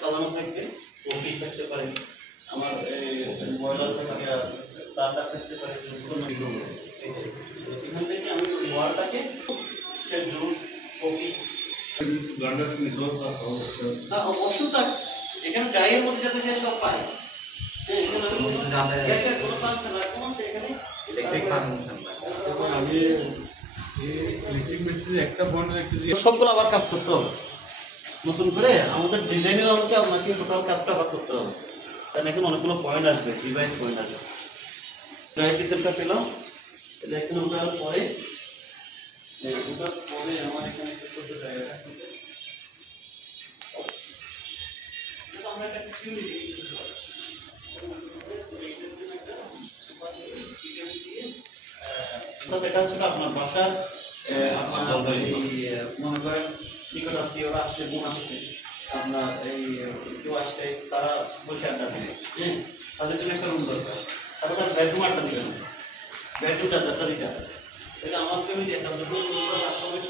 চালানো থাকবে, কফি থাকতে পারে, আমার বয়লার থাকতে রান্না থাকতে পারে, এখান থেকে আমি ওয়ারটাকে সে জুস কফি ওষুধটা এখানে গাড়ির মধ্যে যাতে সে সব পায়। গ্যাসের কোনো ফাংশন রাখবো না, সেখানে ইলেকট্রিক ফাংশন আমি ইলেকট্রিক মিস্ত্রি একটা ফোন দেখতেছি, সবগুলো আবার কাজ করতে হবে নতুন করে। আমাদের ডিজাইনের আমাকে আপনাকে টোটাল কাজটা আবার করতে হবে, কারণ এখন অনেকগুলো পয়েন্ট আসবে, ডিভাইস পয়েন্ট আসবে। ড্রাইভ ডিজেলটা পেলাম, এটা এখানে ওঠার পরে আমার এখানে একটা ছোট জায়গা থাকছে, আমরা একটা দেখা হচ্ছে আপনার বাসার মনে করেন নিকট আত্মীয়রা আসছে, বোন আসছে, আপনার এই কেউ আসছে, তারা বসে আড্ডা দেবে, হ্যাঁ, তাদের জন্য একটা রুম দরকার। তারপর তার বেডরুম আড্ডা দেবে না, বেডরুম চারটা দিটা, এটা আমার ফ্যামিলি একান্ত সময়